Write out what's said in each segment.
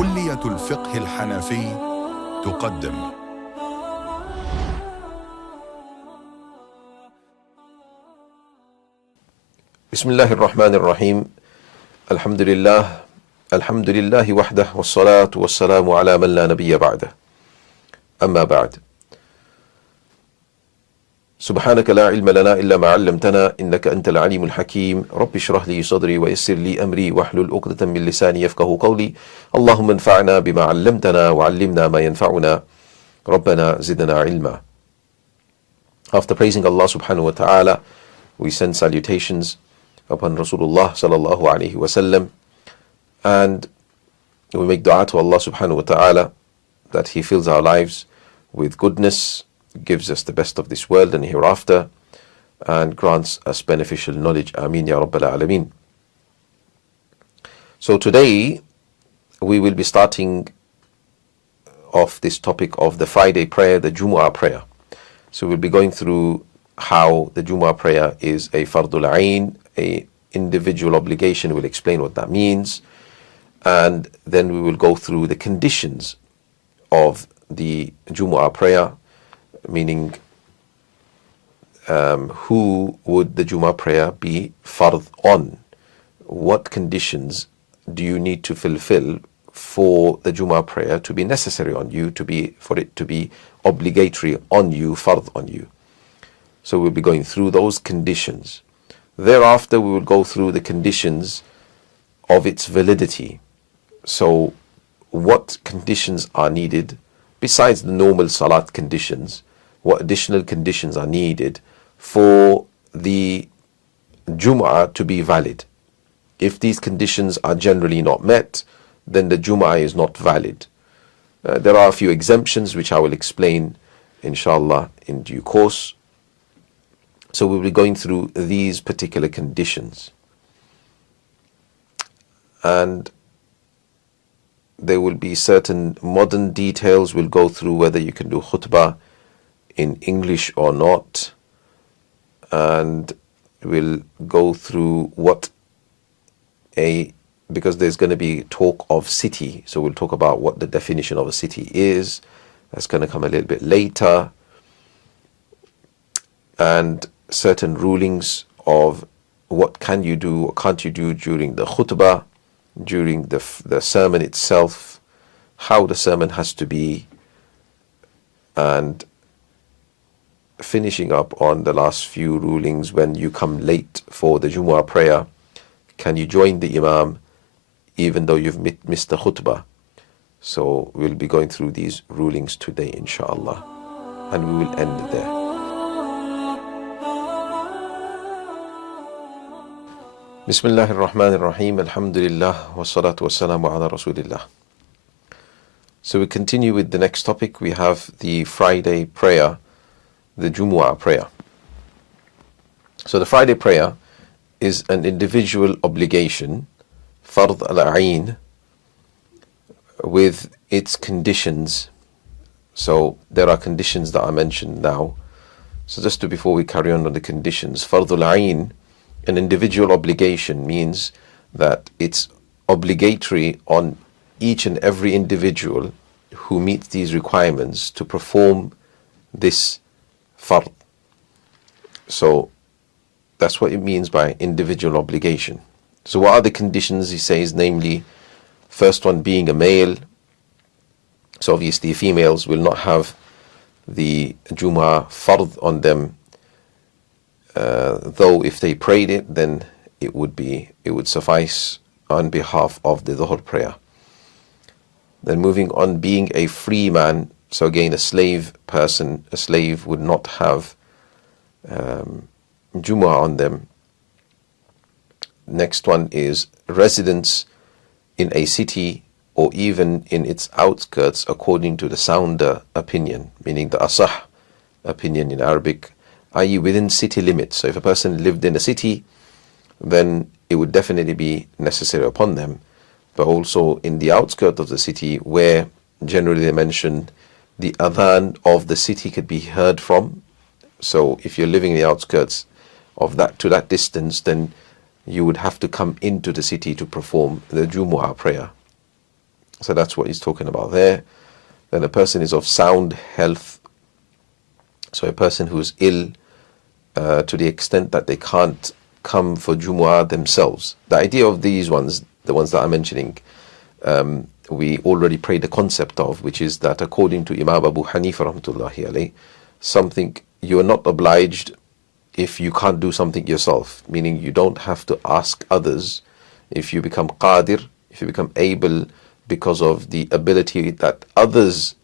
كلية الفقه الحنفي تقدم بسم الله الرحمن الرحيم. الحمد لله وحده والصلاة والسلام على من لا نبي بعده. أما بعد، سبحانك لا علم لنا إلا ما علمتنا إنك أنت العليم الحكيم. رب اشرح لي صدري ويسر لي أمري واحلل عقدة من لساني يفقه قولي. اللهم انفعنا بما علمتنا وعلمنا ما ينفعنا. ربنا زدنا علما. After praising Allah subhanahu wa ta'ala, we send salutations upon Rasulullah sallallahu alayhi wa sallam, and we make dua to Allah subhanahu wa ta'ala that He fills our lives with goodness, gives us the best of this world and hereafter, and grants us beneficial knowledge. Ameen ya Rabbal Alameen. So today we will be starting off this topic of the Friday prayer, the Jumu'ah prayer. So we'll be going through how the Jumu'ah prayer is a Fardul Ain, a individual obligation. We'll explain what that means, and then we will go through the conditions of the Jumu'ah prayer, meaning who would the Jumu'ah prayer be fard on? What conditions do you need to fulfill for the Jumu'ah prayer to be necessary on you, for it to be obligatory on you, fard on you? So we'll be going through those conditions. Thereafter, we will go through the conditions of its validity. So what conditions are needed besides the normal salat conditions? What additional conditions are needed for the Jumu'ah to be valid? If these conditions are generally not met, then the Jumu'ah is not valid. There are a few exemptions which I will explain inshallah in due course. So we'll be going through these particular conditions, and there will be certain modern details. We'll go through whether you can do khutbah in English or not, and we'll go through because there's going to be talk of city, so we'll talk about what the definition of a city is. That's going to come a little bit later, and certain rulings of what can you do or can't you do during the khutbah, during the sermon itself, how the sermon has to be, and finishing up on the last few rulings. When you come late for the Jumu'ah prayer, can you join the Imam even though you've missed the khutbah? So we'll be going through these rulings today inshallah, and we will end there. Bismillahir Rahmanir Rahim. Alhamdulillah wa salatu wa salamu ala Rasulillah. So we continue with the next topic. We have the Friday prayer, the Jumu'ah prayer. So the Friday prayer is an individual obligation, Fard al-Ain, with its conditions. So there are conditions that I mentioned now. So just before we carry on the conditions, Fard al-Ain, an individual obligation, means that it's obligatory on each and every individual who meets these requirements to perform this fard. So that's what it means by individual obligation. So what are the conditions? He says, namely, first one being a male. So obviously females will not have the Jumu'ah fard on them, though if they prayed it, then it would suffice on behalf of the Dhuhr prayer. Then moving on, being a free man. So again, a slave would not have Jumu'ah on them. Next one is residence in a city or even in its outskirts, according to the sounder opinion, meaning the asah opinion in Arabic, i.e. within city limits. So if a person lived in a city, then it would definitely be necessary upon them. But also in the outskirts of the city, where generally they mention the adhan of the city could be heard from. So if you're living in the outskirts of that, to that distance, then you would have to come into the city to perform the Jumu'ah prayer. So that's what he's talking about there. Then a person is of sound health. So a person who's ill to the extent that they can't come for Jumu'ah themselves. The idea of these ones, the ones that I'm mentioning, we already prayed the concept of, which is that according to Imam Abu Hanifa rahmatullahi alayh, something you are not obliged if you can't do something yourself, meaning you don't have to ask others. If you become qadir, if you become able because of the ability that others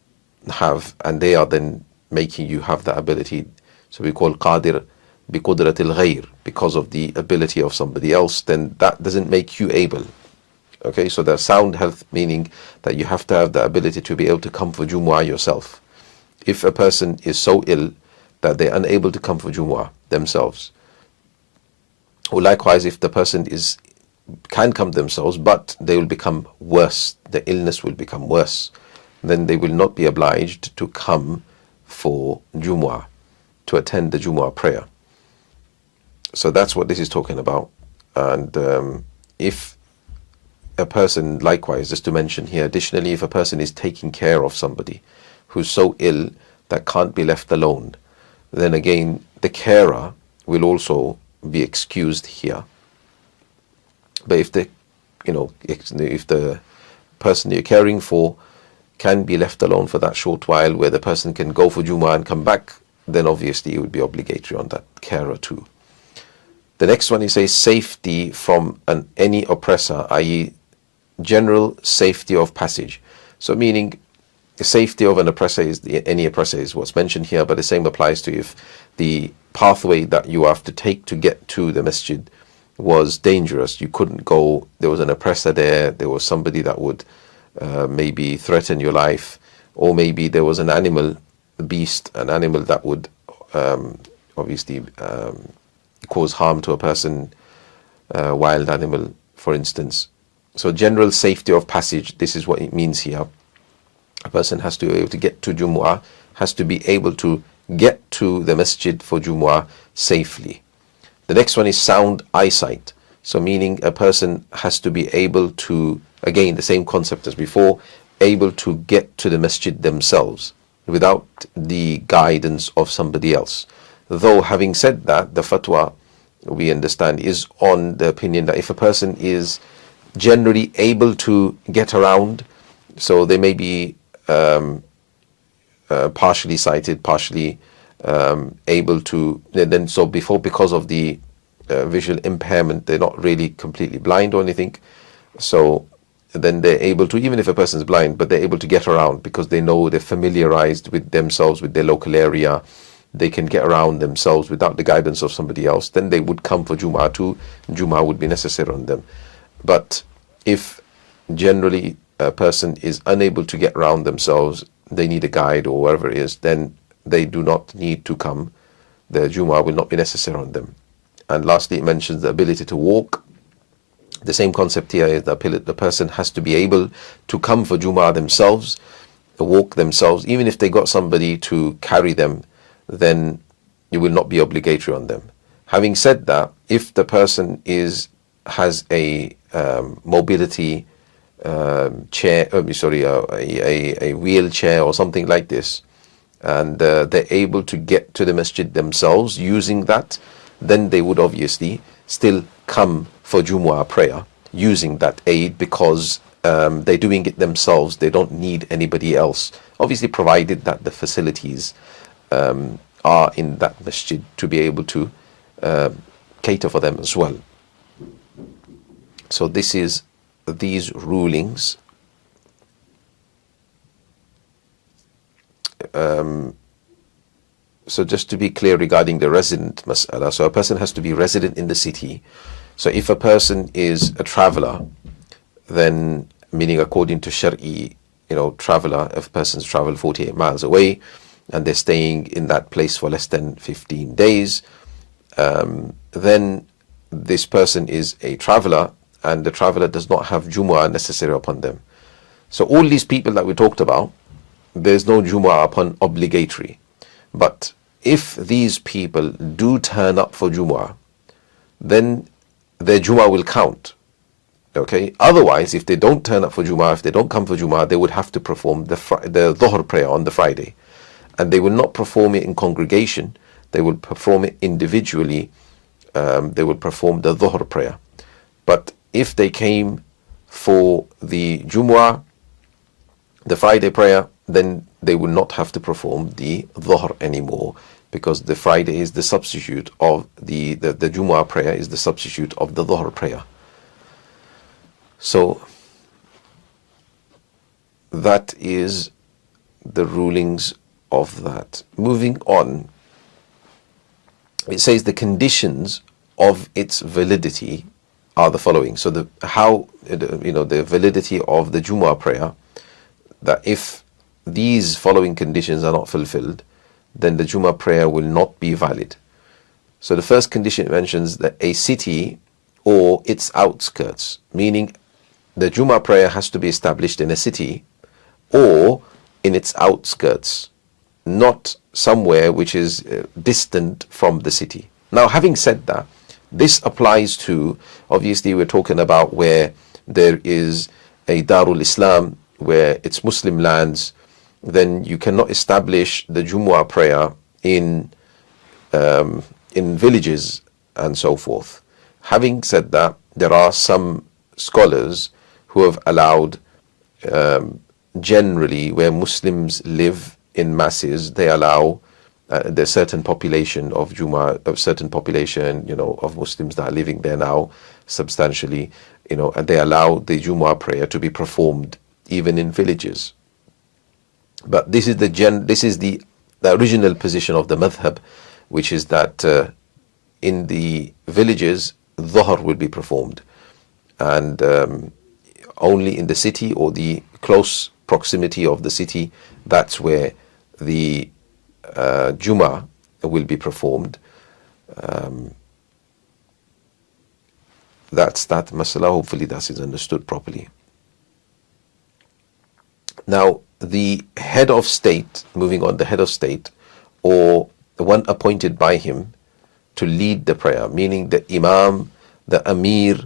have, and they are then making you have that ability, so we call qadir biqudratil ghayr, because of the ability of somebody else, then that doesn't make you able. Okay, so the sound health, meaning that you have to have the ability to be able to come for Jumu'ah yourself. If a person is so ill that they're unable to come for Jumu'ah themselves, or likewise if the person can come themselves but they will become worse, the illness will become worse, then they will not be obliged to come for Jumu'ah, to attend the Jumu'ah prayer. So that's what this is talking about. And if a person, likewise, just to mention here, additionally, if a person is taking care of somebody who's so ill that can't be left alone, then again the carer will also be excused here. But if the person you're caring for can be left alone for that short while, where the person can go for Jumu'ah and come back, then obviously it would be obligatory on that carer too. The next one, he says safety from any oppressor, i.e. general safety of passage. So meaning the safety of an oppressor is any oppressor is what's mentioned here, but the same applies to if the pathway that you have to take to get to the masjid was dangerous. You couldn't go, there was an oppressor there was somebody that would maybe threaten your life, or maybe there was an animal, a beast, an animal that would obviously cause harm to a person, wild animal, for instance. So general safety of passage, this is what it means here. A person has to be able to get to Jumu'ah, has to be able to get to the masjid for Jumu'ah safely. The next one is sound eyesight. So meaning a person has to be able to, again the same concept as before, able to get to the masjid themselves without the guidance of somebody else. Though having said that, the fatwa, we understand, is on the opinion that if a person is generally able to get around, so they may be partially sighted, partially able to, then so because of the visual impairment, they're not really completely blind or anything, so then they're able to, even if a person's blind, but they're able to get around because they know, they're familiarized with themselves, with their local area, they can get around themselves without the guidance of somebody else, then they would come for Jumu'ah too. Jumu'ah would be necessary on them. But if generally a person is unable to get around themselves, they need a guide or whatever it is, then they do not need to come. The Jumu'ah will not be necessary on them. And lastly, it mentions the ability to walk. The same concept here is the person has to be able to come for Jumu'ah themselves, walk themselves. Even if they got somebody to carry them, then it will not be obligatory on them. Having said that, if the person has a mobility chair, a wheelchair or something like this, and they're able to get to the masjid themselves using that, then they would obviously still come for Jumu'ah prayer using that aid, because they're doing it themselves. They don't need anybody else, obviously provided that the facilities are in that masjid to be able to cater for them as well. So this is these rulings. So just to be clear regarding the resident mas'ala, so a person has to be resident in the city. So if a person is a traveler, then meaning according to Shari'i, traveler, if a person's traveled 48 miles away and they're staying in that place for less than 15 days, then this person is a traveler, and the traveler does not have Jumu'ah necessary upon them. So all these people that we talked about, there's no Jumu'ah upon obligatory. But if these people do turn up for Jumu'ah, then their Jumu'ah will count. Okay. Otherwise, if they don't turn up for Jum'ah, if they don't come for Jum'ah, they would have to perform the Dhuhr prayer on the Friday. And they will not perform it in congregation. They will perform it individually. They will perform the Dhuhr prayer. But if they came for the Jumu'ah, the Friday prayer, then they will not have to perform the Dhuhr anymore, because the Friday is the substitute of the Jumu'ah prayer is the substitute of the Dhuhr prayer. So that is the rulings of that. Moving on, it says the conditions of its validity are the following. So the validity of the Jumu'ah prayer, that if these following conditions are not fulfilled, then the Jumu'ah prayer will not be valid. So the first condition mentions that a city or its outskirts, meaning the Jumu'ah prayer has to be established in a city or in its outskirts, not somewhere which is distant from the city. Now, having said that, this applies to, obviously we're talking about where there is a Darul Islam, where it's Muslim lands, then you cannot establish the Jumu'ah prayer in villages and so forth. Having said that, there are some scholars who have allowed, generally where Muslims live in masses, they allow there's certain population of Jumu'ah, of certain population, of Muslims that are living there now substantially, and they allow the Jumu'ah prayer to be performed even in villages. But this is the original position of the madhab, which is that in the villages Dhuhr will be performed, and only in the city or the close proximity of the city, that's where the Jumu'ah will be performed. That's that masala. Hopefully that is understood properly. Now, the head of state, moving on, the head of state or the one appointed by him to lead the prayer, meaning the imam, the amir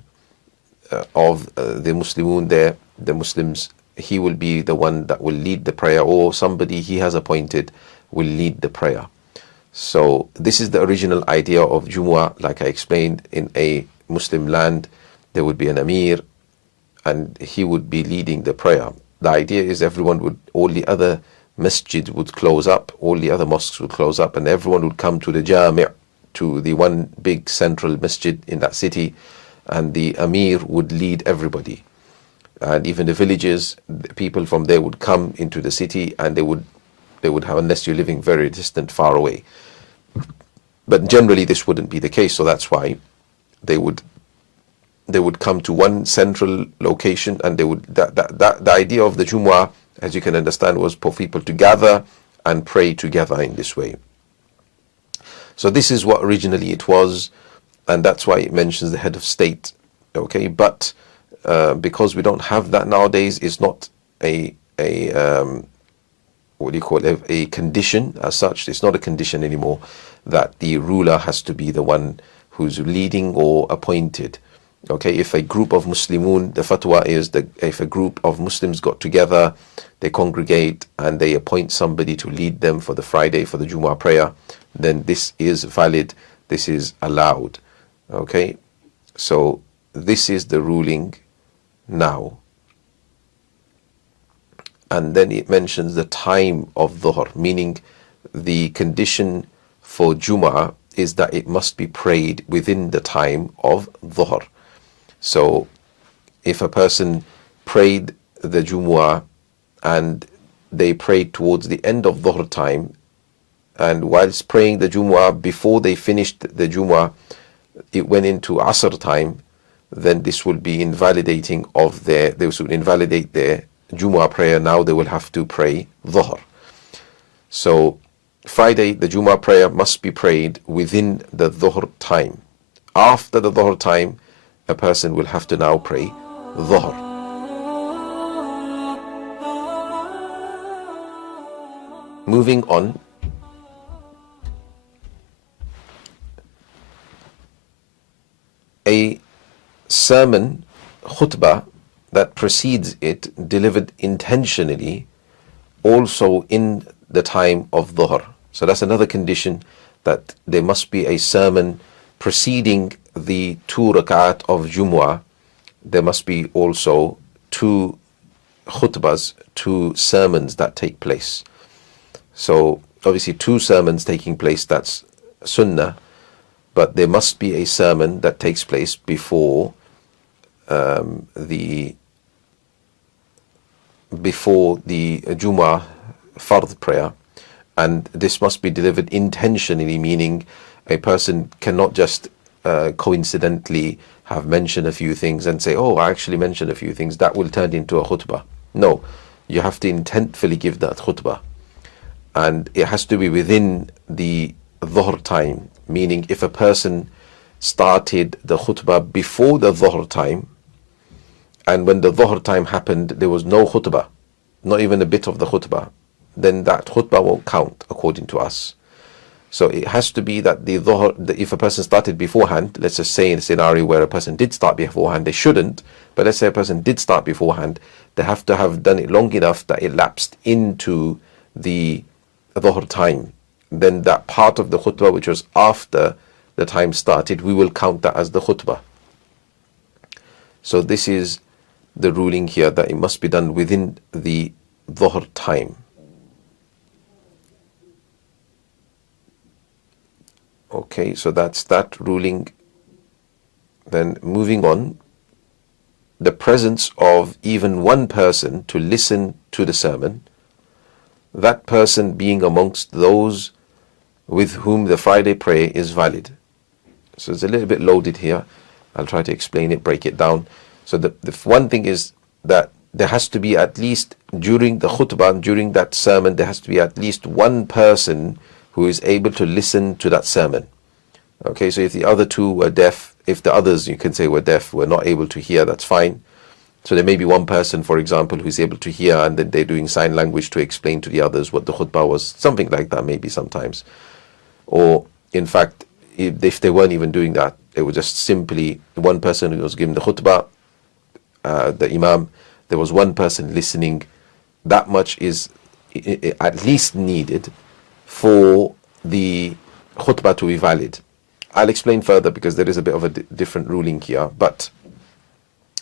of the Muslimun there, the Muslims, he will be the one that will lead the prayer, or somebody he has appointed will lead the prayer. So this is the original idea of Jumu'ah. Like I explained, in a Muslim land there would be an amir and he would be leading the prayer. The idea is all the other masjid would close up, all the other mosques would close up, and everyone would come to the jami', to the one big central masjid in that city, and the amir would lead everybody. And even the villages, the people from there would come into the city, and they would have, unless you're living very distant, far away. But generally this wouldn't be the case, so that's why they would come to one central location, and the idea of the Jumu'ah, as you can understand, was for people to gather and pray together in this way. So this is what originally it was, and that's why it mentions the head of state. Okay, but because we don't have that nowadays, it's not a condition as such. It's not a condition anymore that the ruler has to be the one who's leading or appointed. Okay, if a group of Muslimun, the fatwa is that if a group of Muslims got together, they congregate and they appoint somebody to lead them for the Friday, for the Jumu'ah prayer, then this is valid, this is allowed. Okay, so this is the ruling now. And then it mentions the time of Dhuhr, meaning the condition for Jumu'ah is that it must be prayed within the time of Dhuhr. So if a person prayed the Jumu'ah and they prayed towards the end of Dhuhr time, and whilst praying the Jumu'ah, before they finished the Jumu'ah, it went into Asr time, then this will be invalidating they will invalidate their Jumu'ah prayer. Now they will have to pray Dhuhr. So Friday, the Jumu'ah prayer must be prayed within the Dhuhr time. After the Dhuhr time, a person will have to now pray Dhuhr. Moving on, a sermon khutbah that precedes it delivered intentionally also in the time of dhuhr. So that's another condition, that there must be a sermon preceding the 2 rak'at of Jumu'ah. There must be also 2 khutbahs, 2 sermons that take place. So obviously 2 sermons taking place, that's sunnah, but there must be a sermon that takes place before the Jumu'ah fard prayer, and this must be delivered intentionally, meaning a person cannot just coincidentally have mentioned a few things and say, oh, I actually mentioned a few things, that will turn into a khutbah. No, you have to intentfully give that khutbah, and it has to be within the dhuhr time, meaning if a person started the khutbah before the dhuhr time, and when the dhuhr time happened there was no khutbah, not even a bit of the khutbah, then that khutbah won't count according to us. So it has to be that the dhuhr, if a person started beforehand, let's just say in a scenario where a person did start beforehand, they shouldn't, but let's say a person did start beforehand, they have to have done it long enough that it lapsed into the dhuhr time. Then that part of the khutbah which was after the time started, we will count that as the khutbah. So this is the ruling here, that it must be done within the dhuhr time. Okay, so that's that ruling. Then moving on, the presence of even one person to listen to the sermon, that person being amongst those with whom the Friday prayer is valid. So it's a little bit loaded here. I'll try to explain it, break it down. So the one thing is that there has to be at least, during the khutbah, during that sermon, there has to be at least one person who is able to listen to that sermon. Okay, so if the other 2 were deaf, if the others, you can say, were deaf, were not able to hear, that's fine. So there may be one person, for example, who is able to hear, and then they're doing sign language to explain to the others what the khutbah was, something like that maybe sometimes. Or in fact, if they weren't even doing that, it was just simply one person who was giving the khutbah, the imam, there was one person listening. That much is at least needed for the khutbah to be valid. I'll explain further because there is a bit of a different ruling here, but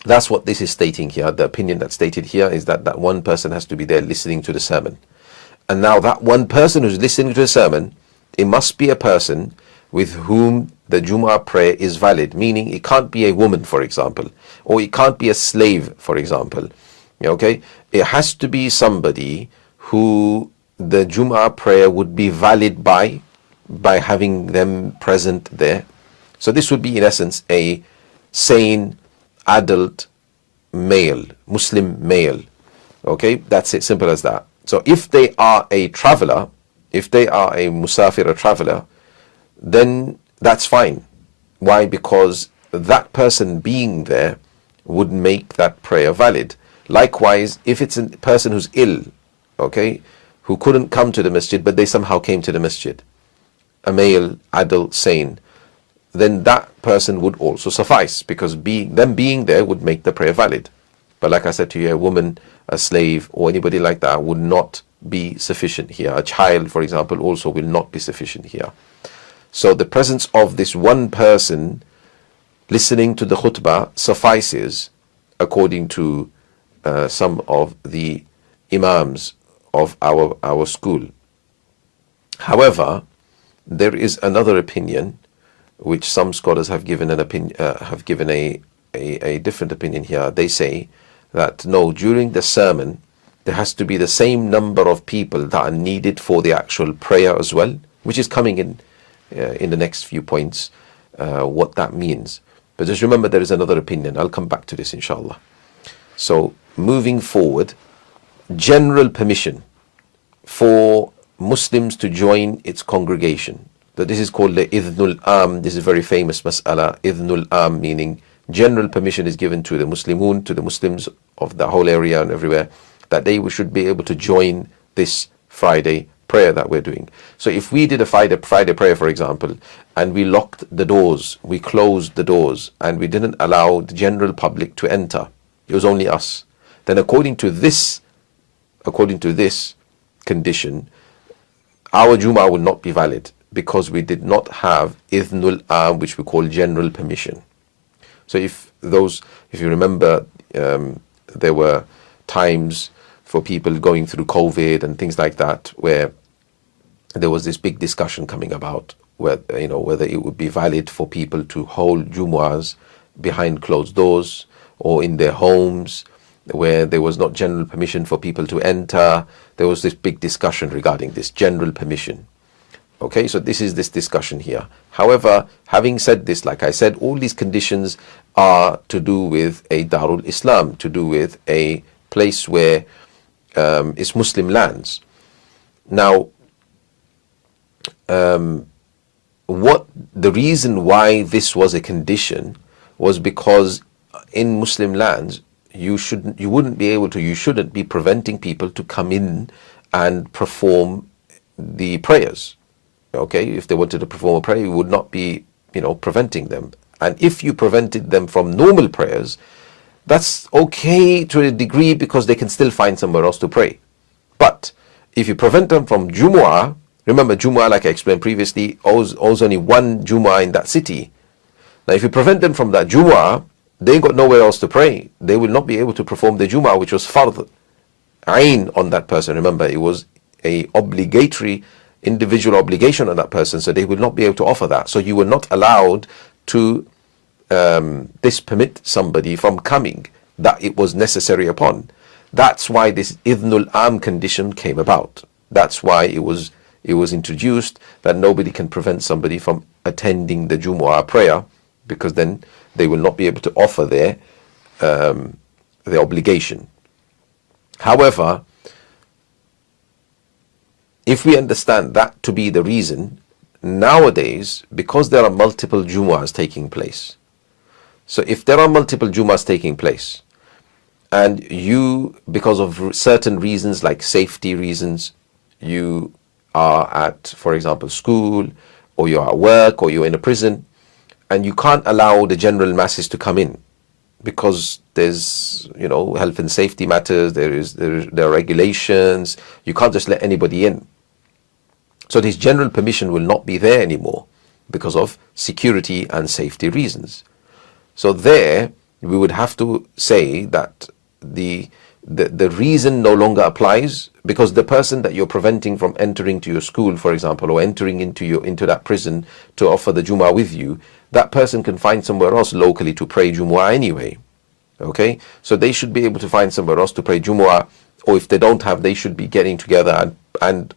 that's what this is stating here. The opinion that's stated here is that that one person has to be there listening to the sermon. And now that one person who's listening to the sermon, it must be a person with whom the Jumu'ah prayer is valid, meaning it can't be a woman, for example, or it can't be a slave, for example. Okay, it has to be somebody who the Jumu'ah prayer would be valid by having them present there. So this would be in essence a sane adult male, Muslim male. Okay, that's it, simple as that. So if they are a traveler, if they are a musafir, a traveler, then that's fine. Why? Because that person being there would make that prayer valid. Likewise, if it's a person who's ill, okay, who couldn't come to the masjid, but they somehow came to the masjid, a male, adult, sane, then that person would also suffice, because them being there would make the prayer valid. But like I said to you, a woman, a slave, or anybody like that would not be sufficient here. A child, for example, also will not be sufficient here. So the presence of this one person listening to the khutbah suffices, according to some of the imams of our school. However, there is another opinion which some scholars have given an opinion, have given a different opinion here. They say that no, during the sermon there has to be the same number of people that are needed for the actual prayer as well, which is coming in the next few points, what that means. But just remember, there is another opinion. I'll come back to this inshallah. So moving forward, general permission for Muslims to join its congregation. So this is called the Idhnul Am. This is a very famous mas'ala. Idhnul Am, meaning general permission is given to the Muslimun, to the Muslims of the whole area and everywhere, that they should be able to join this Friday prayer that we're doing. So if we did a Friday prayer, for example, and we locked the doors, we closed the doors, and we didn't allow the general public to enter, it was only us, then according to this condition, our Jum'ah would not be valid, because we did not have idhnul am, which we call general permission. So if you remember, there were times for people going through COVID and things like that, where there was this big discussion coming about whether it would be valid for people to hold Jumu'ahs behind closed doors or in their homes, where there was not general permission for people to enter. There was this big discussion regarding this general permission. Okay, so this is this discussion here. However, having said this, like I said, all these conditions are to do with a Darul Islam, to do with a place where it's Muslim lands. Now, what the reason why this was a condition was because in Muslim lands, you shouldn't be preventing people to come in and perform the prayers. Okay, if they wanted to perform a prayer, you would not be, preventing them. And if you prevented them from normal prayers, that's okay to a degree, because they can still find somewhere else to pray. But if you prevent them from Jumu'ah, remember Jumu'ah, like I explained previously, owes only one Jumu'ah in that city. Now, if you prevent them from that Jumu'ah, they ain't got nowhere else to pray. They will not be able to perform the Jumu'ah, which was fard, ayn on that person. Remember, it was a obligatory individual obligation on that person, so they will not be able to offer that. So you were not allowed to dispermit somebody from coming that it was necessary upon. That's why this idhnul am condition came about. That's why it was introduced, that nobody can prevent somebody from attending the Jumu'ah prayer, because then they will not be able to offer their obligation. However, if we understand that to be the reason, nowadays, because there are multiple Jumu'ahs taking place, so if there are multiple Jumu'ahs taking place, and you, because of certain reasons like safety reasons, you are at, for example, school, or you're at work, or you're in a prison, and you can't allow the general masses to come in, because there's, health and safety matters, there are regulations, you can't just let anybody in. So this general permission will not be there anymore because of security and safety reasons. So there, we would have to say that the reason no longer applies, because the person that you're preventing from entering to your school, for example, or entering into that prison to offer the Jumu'ah with you, that person can find somewhere else locally to pray Jumu'ah anyway. Okay, so they should be able to find somewhere else to pray Jumu'ah, or if they don't have, they should be getting together and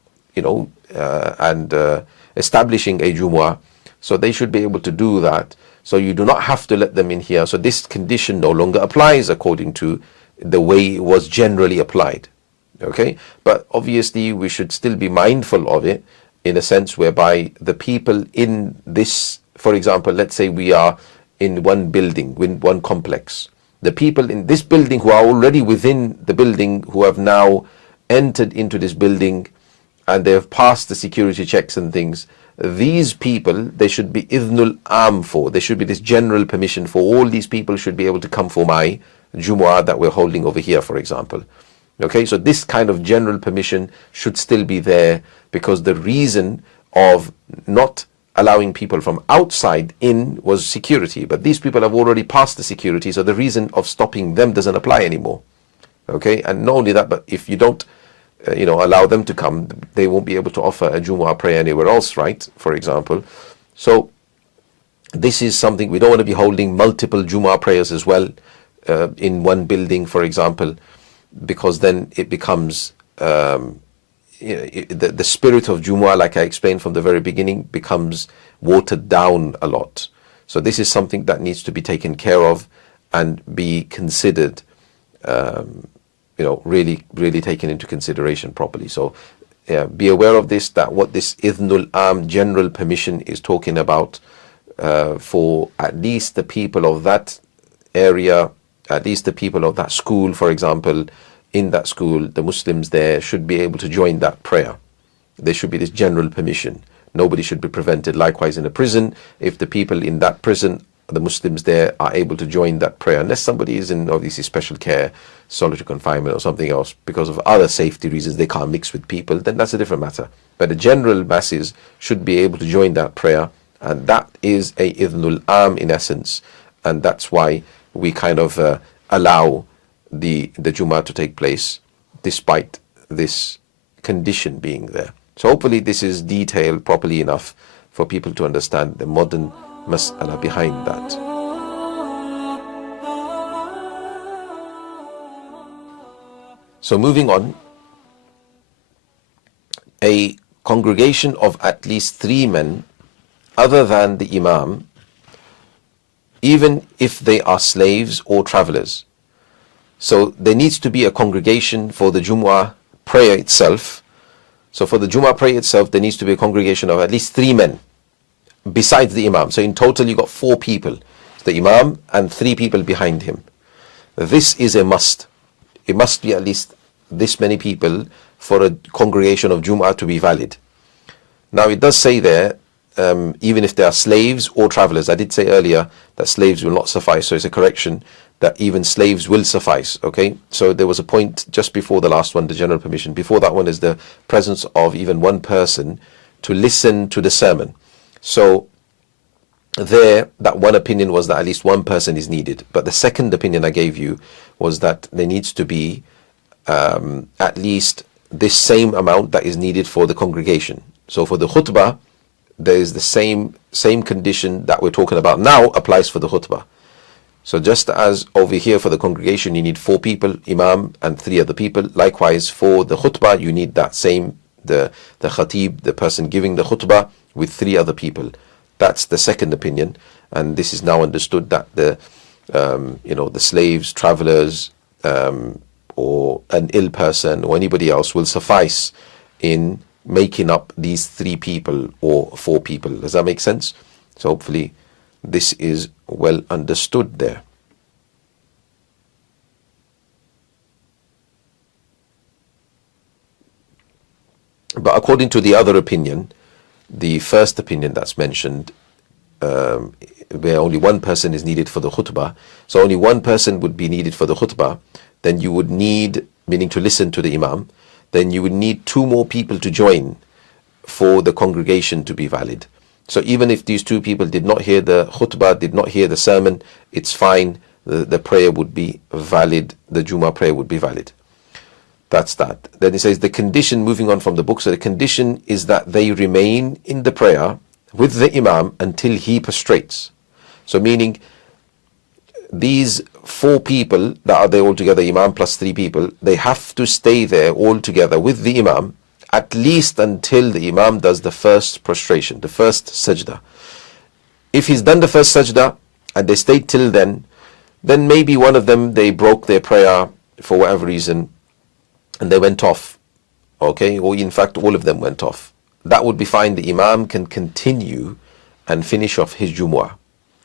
establishing a Jumu'ah. So they should be able to do that. So you do not have to let them in here. So this condition no longer applies according to the way it was generally applied. Okay, but obviously we should still be mindful of it, in a sense whereby the people in this, for example, let's say we are in one building, in one complex. The people in this building who are already within the building, who have now entered into this building and they have passed the security checks and things, these people, they should be idhnul am for. There should be this general permission for all these people should be able to come for my Jumu'ah that we're holding over here, for example. Okay, so this kind of general permission should still be there, because the reason of not allowing people from outside in was security. But these people have already passed the security, so the reason of stopping them doesn't apply anymore. Okay, and not only that, but if you don't allow them to come, they won't be able to offer a Jumu'ah prayer anywhere else, right? For example. So this is something, we don't want to be holding multiple Jumu'ah prayers as well in one building, for example, because then it becomes the spirit of Jumu'ah, like I explained from the very beginning, becomes watered down a lot. So this is something that needs to be taken care of and be considered, really taken into consideration properly. So be aware of this, that what this idhnul am, general permission, is talking about for at least the people of that area, at least the people of that school, for example. In that school, the Muslims there should be able to join that prayer. there should be this general permission. Nobody should be prevented. Likewise in a prison, if the people in that prison, the Muslims there, are able to join that prayer, unless somebody is in obviously special care, solitary confinement or something else, because of other safety reasons they can't mix with people, then that's a different matter. But the general masses should be able to join that prayer, and that is a idhnul am in essence, and that's why we kind of allow the Jummah to take place despite this condition being there. So hopefully this is detailed properly enough for people to understand the modern mas'ala behind that. So moving on, a congregation of at least 3 men other than the Imam, even if they are slaves or travelers. So there needs to be a congregation for the Jumu'ah prayer itself. So for the Jumu'ah prayer itself, there needs to be a congregation of at least 3 men besides the Imam. So in total you got 4 people, the Imam and 3 people behind him. This is a must. It must be at least this many people for a congregation of Jumu'ah to be valid. Now it does say there, even if they are slaves or travelers. I did say earlier that slaves will not suffice, so it's a correction that even slaves will suffice. Okay, so there was a point just before the last one, the general permission. Before that one is the presence of even one person to listen to the sermon. So there, that one opinion was that at least one person is needed. But the second opinion I gave you was that there needs to be at least this same amount that is needed for the congregation. So for the khutbah, there is the same condition that we're talking about now applies for the khutbah. So just as over here for the congregation you need 4 people, Imam and 3 other people, likewise for the khutbah you need that same, the khatib, the person giving the khutbah, with 3 other people. That's the second opinion, and this is now understood that the the slaves, travelers, or an ill person or anybody else will suffice in making up these 3 people or 4 people. Does that make sense? So hopefully this is well understood there. But according to the other opinion, the first opinion that's mentioned, where only one person is needed for the khutbah, so only one person would be needed for the khutbah, then you would need, meaning to listen to the Imam, then you would need 2 more people to join for the congregation to be valid. So even if these 2 people did not hear the khutbah, did not hear the sermon, it's fine, the prayer would be valid, the Jummah prayer would be valid. That's that. Then it says the condition, moving on from the book, so the condition is that they remain in the prayer with the Imam until he prostrates. So meaning these 4 people that are there all together, Imam plus 3 people, they have to stay there all together with the Imam at least until the Imam does the first prostration, the first sajda. If he's done the first sajda and they stayed till then maybe one of them, they broke their prayer for whatever reason and they went off, okay, or in fact all of them went off. That would be fine. The Imam can continue and finish off his Jumu'ah.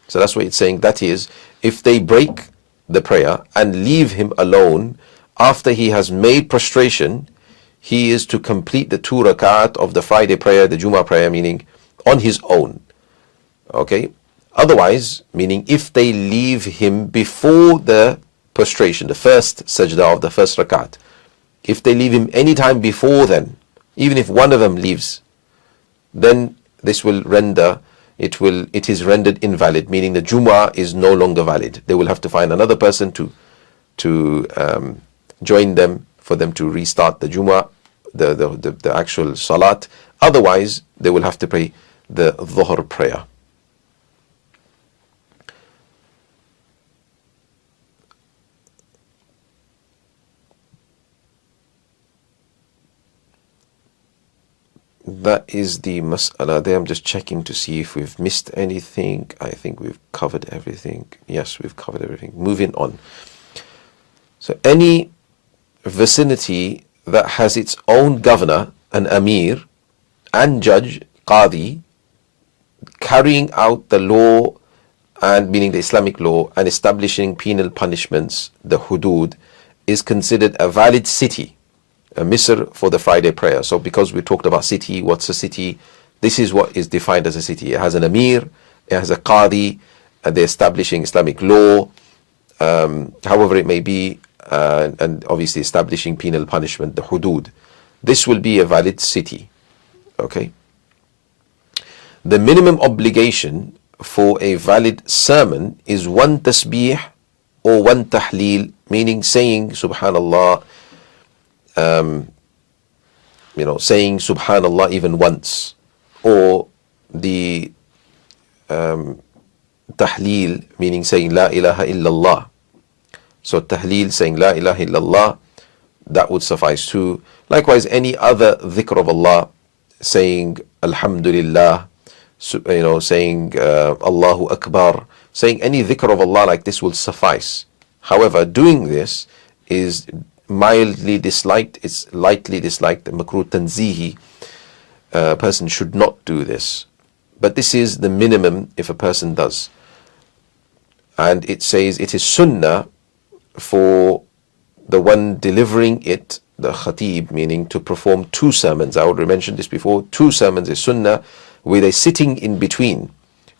So that's what it's saying. That is, if they break the prayer and leave him alone after he has made prostration, he is to complete the 2 rakat of the Friday prayer, the Jummah prayer, meaning on his own. Okay? Otherwise, meaning if they leave him before the prostration, the first sajda of the first rakat, if they leave him any time before then, even if one of them leaves, then this will render, it is rendered invalid, meaning the Jummah is no longer valid. They will have to find another person to join them for them to restart the Jummah, the actual Salat. Otherwise, they will have to pray the Dhuhr prayer. That is the mas'ala there. I'm just checking to see if we've missed anything. I think we've covered everything. Yes, we've covered everything. Moving on. So any vicinity that has its own governor, an amir, and judge, qadi, carrying out the law, and meaning the Islamic law, and establishing penal punishments, the hudud, is considered a valid city. Misr for the Friday prayer. So because we talked about city, what's a city? This is what is defined as a city. It has an emir, it has a qadi, and they're establishing Islamic law, however it may be, and obviously establishing penal punishment, the hudud. This will be a valid city. Okay. The minimum obligation for a valid sermon is one tasbih or one tahleel, meaning saying subhanallah, saying subhanallah even once, or the tahleel, meaning saying la ilaha illallah. So tahleel, saying la ilaha illallah, that would suffice too. Likewise, any other dhikr of Allah, saying alhamdulillah, saying Allahu Akbar, saying any dhikr of Allah like this will suffice. However, doing this is mildly disliked, it's lightly disliked, makruh tanzihi. A person should not do this. But this is the minimum if a person does. And it says it is sunnah for the one delivering it, the khatib, meaning to perform 2 sermons. I already mentioned this before. 2 sermons is sunnah, with a sitting in between,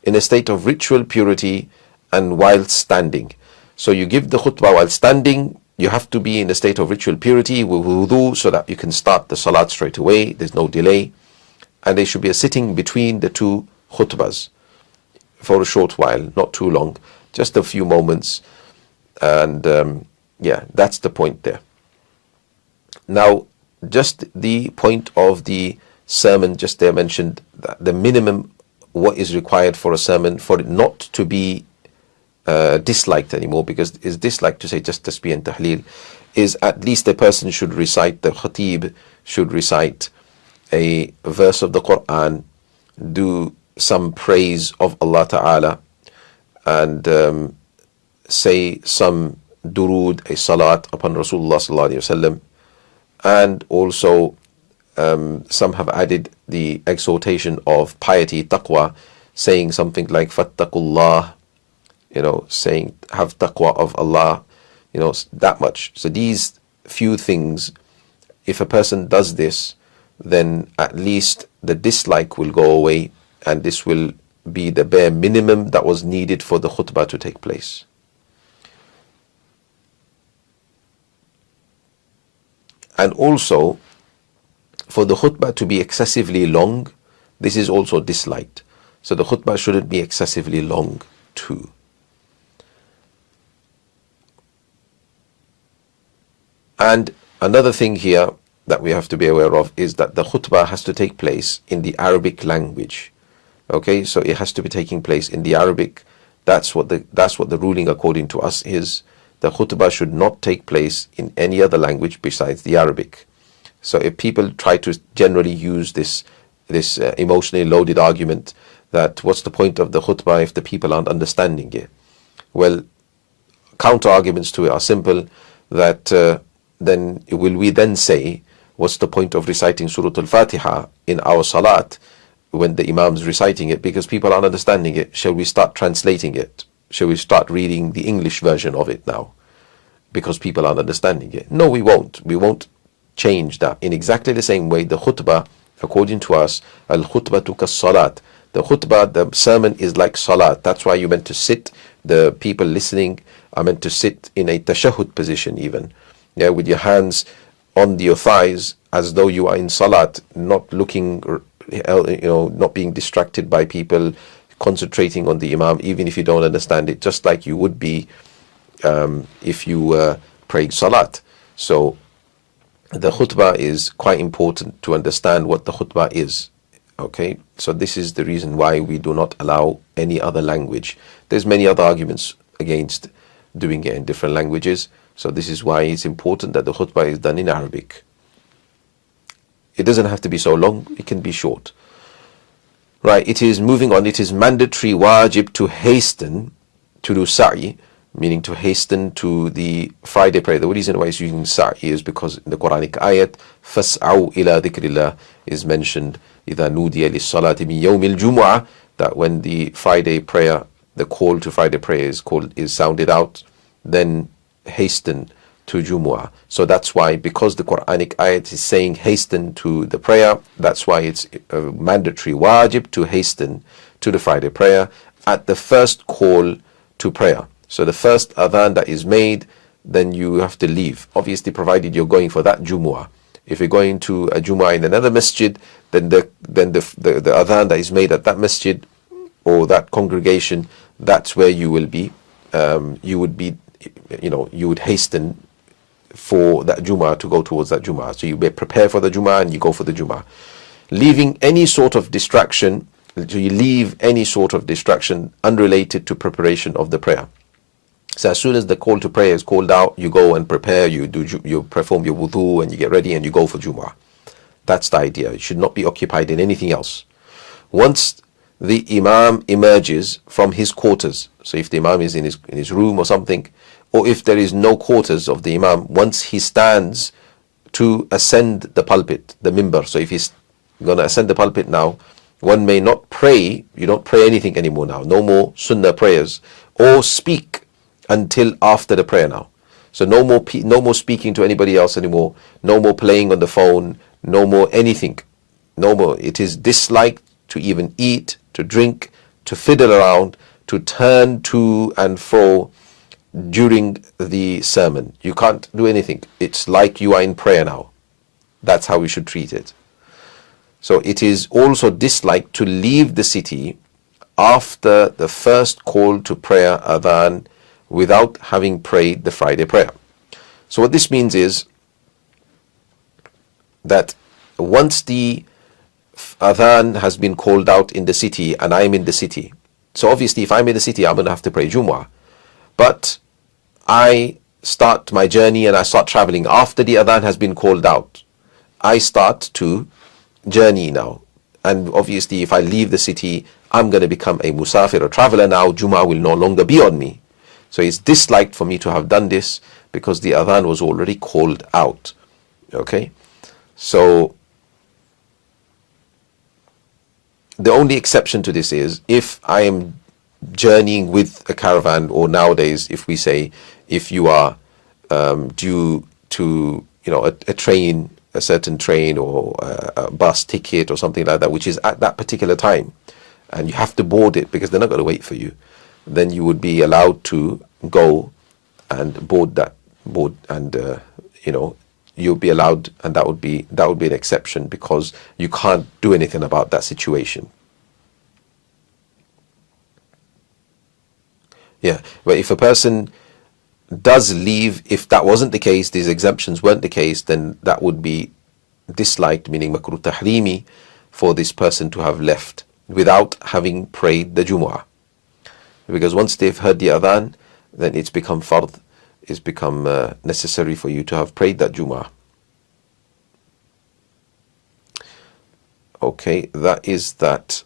in a state of ritual purity and while standing. So you give the khutbah while standing. You have to be in a state of ritual purity with wudu, so that you can start the salat straight away. There's no delay. And there should be a sitting between the 2 khutbahs for a short while, not too long, just a few moments. And that's the point there. Now, just the point of the sermon, just there mentioned that the minimum, what is required for a sermon, for it not to be disliked anymore, because it's disliked to say just tasbih and tahleel, is at least a person should recite, the khatib should recite a verse of the Quran, do some praise of Allah Ta'ala, and say some durood, a salat upon Rasulullah Sallallahu Alaihi Wasallam. And also some have added the exhortation of piety, taqwa, saying something like fattaqullah, saying have taqwa of Allah, that much. So these few things, if a person does this, then at least the dislike will go away, and this will be the bare minimum that was needed for the khutbah to take place. And also, for the khutbah to be excessively long, this is also disliked. So the khutbah shouldn't be excessively long too. And another thing here that we have to be aware of is that the khutbah has to take place in the Arabic language. Okay, so it has to be taking place in the Arabic. That's what the ruling according to us is. The khutbah should not take place in any other language besides the Arabic. So if people try to generally use this emotionally loaded argument that what's the point of the khutbah if the people aren't understanding it? Well, counter arguments to it are simple, that then will we then say, what's the point of reciting Surah Al-Fatiha in our salat when the imam's reciting it, because people aren't understanding it? Shall we start translating it? Shall we start reading the English version of it now because people aren't understanding it? No, we won't. We won't change that. In exactly the same way, the khutbah, according to us, al-khutbatu kas-salat. The khutbah, the sermon is like salat. That's why you're meant to sit. The people listening are meant to sit in a tashahhud position even, with your hands on your thighs as though you are in salat, not looking, not being distracted by people, concentrating on the imam, even if you don't understand it, just like you would be if you were praying salat. So the khutbah is quite important to understand what the khutbah is. Okay, so this is the reason why we do not allow any other language. There's many other arguments against doing it in different languages. So this is why it's important that the khutbah is done in Arabic. It doesn't have to be so long, it can be short. Right, it is moving on. It is mandatory, wajib, to hasten to do sa'i, meaning to hasten to the Friday prayer. The reason why it's using sa'i is because in the Quranic ayat, فَاسْعَوْا إِلَى ذِكْرِ اللَّهِ is mentioned, إِذَا نُودِيَ لِلصَّلَاةِ مِنْ يَوْمِ الْجُمُعَةِ, that when the Friday prayer, the call to Friday prayer is sounded out, then hasten to Jumu'ah. So that's why, because the Quranic ayat is saying hasten to the prayer, that's why it's a mandatory wajib to hasten to the Friday prayer at the first call to prayer. So the first adhan that is made, then you have to leave. Obviously, provided you're going for that Jumu'ah. If you're going to a Jumu'ah in another masjid, then the adhan that is made at that masjid or that congregation, that's where you will be. You would hasten for that Jumu'ah to go towards that Jumu'ah. So you prepare for the Jumu'ah and you go for the Jumu'ah. Leaving any sort of distraction, so you leave any sort of distraction unrelated to preparation of the prayer. So as soon as the call to prayer is called out, you go and prepare, you perform your wudu and you get ready and you go for Jumu'ah. That's the idea. You should not be occupied in anything else. Once the Imam emerges from his quarters, so if the Imam is in his room or something, or if there is no quarters of the Imam, once he stands to ascend the pulpit, the mimbar, so if he's going to ascend the pulpit now, one may not pray, you don't pray anything anymore now, no more sunnah prayers, or speak until after the prayer now. So no more speaking to anybody else anymore, no more playing on the phone, no more anything, no more. It is disliked to even eat, to drink, to fiddle around, to turn to and fro during the sermon. You can't do anything. It's like you are in prayer now. That's how we should treat it. So it is also disliked to leave the city after the first call to prayer, adhan, without having prayed the Friday prayer. So what this means is that once the adhan has been called out in the city and I'm in the city, so obviously if I'm in the city, I'm going to have to pray Jumu'ah. But I start my journey and I start traveling after the adhan has been called out. I start to journey now. And obviously if I leave the city, I'm going to become a musafir, a traveler now. Jumu'ah will no longer be on me. So it's disliked for me to have done this because the adhan was already called out. Okay? So the only exception to this is if I am journeying with a caravan, or nowadays if we say if you are due to a train, a certain train or a bus ticket or something like that, which is at that particular time, and you have to board it because they're not going to wait for you, then you would be allowed to go and board and you'll be allowed, and that would be an exception because you can't do anything about that situation. Yeah, but if a person does leave, if that wasn't the case, these exemptions weren't the case, then that would be disliked, meaning makruh tahrimi, for this person to have left without having prayed the Jumu'ah. Because once they've heard the adhan, then it's become fard, it's become necessary for you to have prayed that Jumu'ah. Okay, that is that.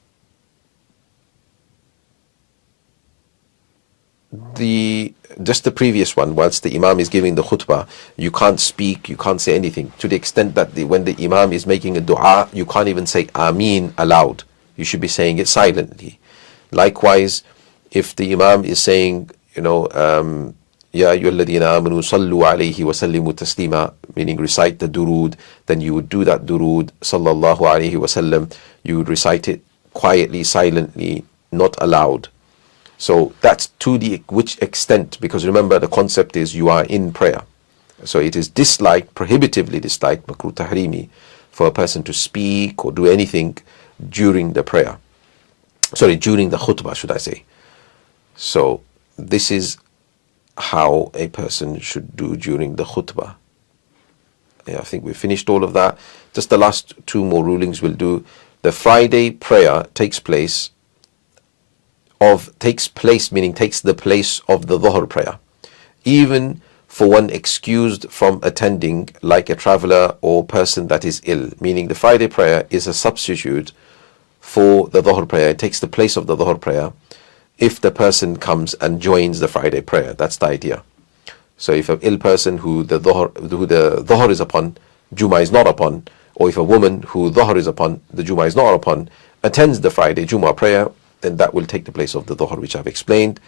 Just the previous one, whilst the Imam is giving the khutbah, you can't speak, you can't say anything, to the extent that when the Imam is making a dua, you can't even say Ameen aloud. You should be saying it silently. Likewise, if the Imam is saying, Ya ayyuhalladhina amanu sallu alayhi wa sallimu taslima, meaning recite the durood, then you would do that durood, sallallahu alayhi wa sallam, you would recite it quietly, silently, not aloud. So that's to which extent, because remember the concept is you are in prayer. So it is disliked, prohibitively disliked, makruh tahrimi, for a person to speak or do anything during the prayer. During the khutbah, should I say. So this is how a person should do during the khutbah. Yeah, I think we've finished all of that. Just the last two more rulings we'll do. The Friday prayer takes the place of the Dhuhr prayer, even for one excused from attending, like a traveler or person that is ill, meaning the Friday prayer is a substitute for the Dhuhr prayer. It takes the place of the Dhuhr prayer if the person comes and joins the Friday prayer. That's the idea. So if an ill person who the Dhuhr is upon, Jummah is not upon, or if a woman who Dhuhr is upon, the Jummah is not upon, attends the Friday Jummah prayer, then that will take the place of the Dhuhr, which I've explained.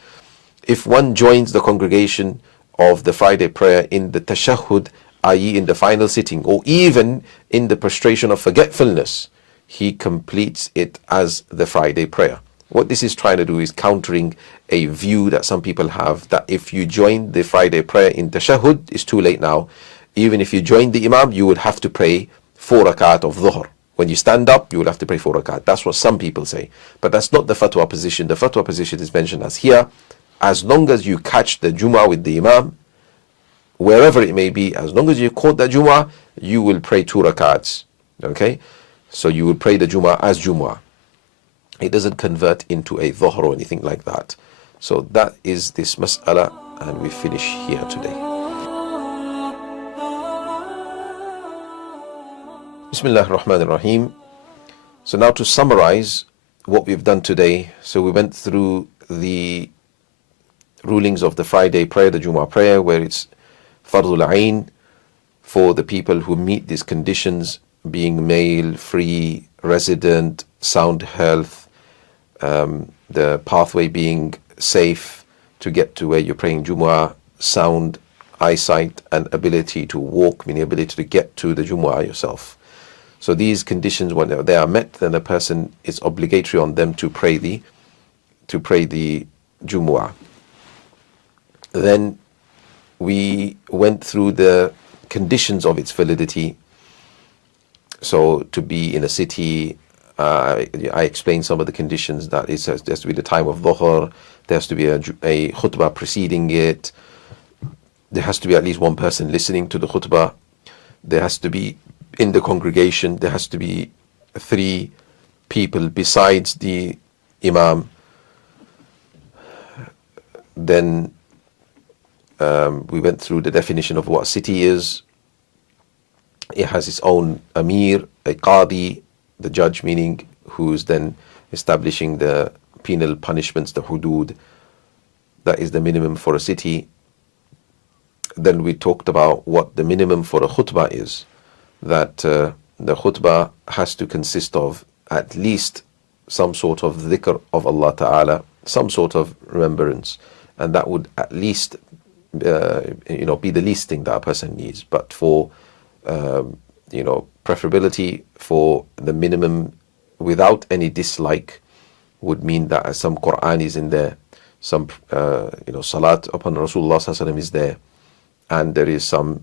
If one joins the congregation of the Friday prayer in the tashahhud, i.e. in the final sitting, or even in the prostration of forgetfulness, he completes it as the Friday prayer. What this is trying to do is countering a view that some people have, that if you join the Friday prayer in tashahhud, it's too late now. Even if you join the imam, you would have to pray 4 rakat of dhuhr. When you stand up, you will have to pray 4 rakat. That's what some people say. But that's not the fatwa position. The fatwa position is mentioned as here. As long as you catch the Jumu'ah with the imam, wherever it may be, as long as you caught the Jumu'ah, you will pray 2 rakats. Okay? So you will pray the Jumu'ah as Jumu'ah. It doesn't convert into a dhuhr or anything like that. So that is this mas'ala, and we finish here today. Bismillah ar-Rahman ar-Rahim. So now to summarize what we've done today. So we went through the rulings of the Friday prayer, the Jumu'ah prayer, where it's Fardul Ain for the people who meet these conditions, being male, free, resident, sound health, the pathway being safe to get to where you're praying Jumu'ah, sound eyesight and ability to walk, meaning ability to get to the Jumu'ah yourself. So these conditions, when they are met, then the person, is obligatory on them to pray the Jumu'ah. Then we went through the conditions of its validity. So to be in a city, I explained some of the conditions, that it has to be the time of dhuhr, there has to be a khutbah preceding it, there has to be at least one person listening to the khutbah, there has to be in the congregation, there has to be 3 people besides the imam. Then we went through the definition of what a city is. It has its own amir, a qadi, the judge, meaning who's then establishing the penal punishments, the hudud. That is the minimum for a city. Then we talked about what the minimum for a khutbah is, that the khutbah has to consist of at least some sort of dhikr of Allah Ta'ala, some sort of remembrance, and that would at least be the least thing that a person needs. But for preferability for the minimum without any dislike would mean that some Quran is in there, some salat upon Rasulullah Sallallahu Alaihi Wasallam is there, and there is some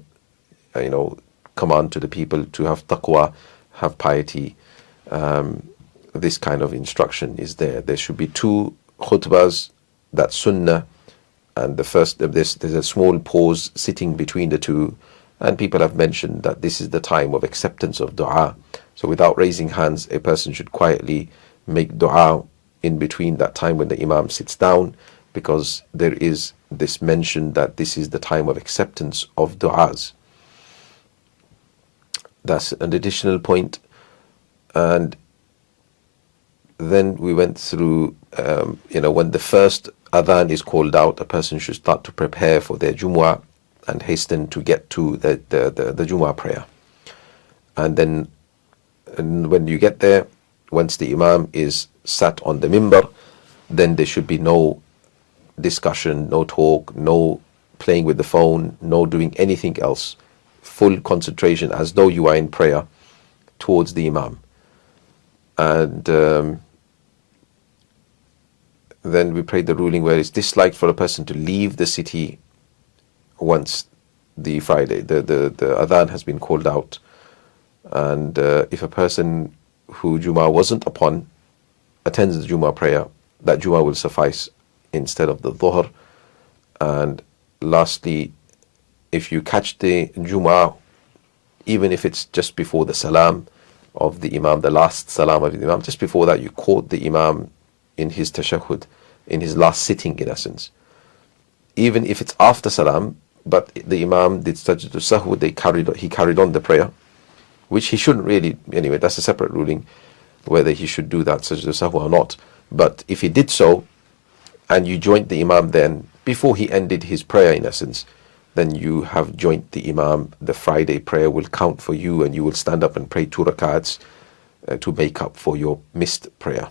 command to the people to have taqwa, have piety. This kind of instruction is there. There should be 2 khutbahs, that's sunnah, and the first, there's a small pause sitting between the 2. And people have mentioned that this is the time of acceptance of dua. So without raising hands, a person should quietly make dua in between that time when the imam sits down, because there is this mention that this is the time of acceptance of duas. That's an additional point. And then we went through, when the first adhan is called out, a person should start to prepare for their Jumu'ah and hasten to get to the Jumu'ah prayer. And then when you get there, once the imam is sat on the mimbar, then there should be no discussion, no talk, no playing with the phone, no doing anything else. Full concentration as though you are in prayer towards the imam. And then we prayed the ruling where it's disliked for a person to leave the city once the Friday, the adhan has been called out. And if a person who Jumu'ah wasn't upon attends the Jumu'ah prayer, that Jumu'ah will suffice instead of the dhuhr. And lastly, if you catch the Jumu'ah, even if it's just before the salam of the imam, the last salam of the imam, just before that you caught the imam in his tashahhud, in his last sitting in essence. Even if it's after salam, but the imam did sajdat sahw, he carried on the prayer, which he shouldn't really, anyway, that's a separate ruling, whether he should do that sajdat sahw or not. But if he did so, and you joined the imam then, before he ended his prayer in essence, then you have joined the imam. The Friday prayer will count for you, and you will stand up and pray 2 rakats to make up for your missed prayer.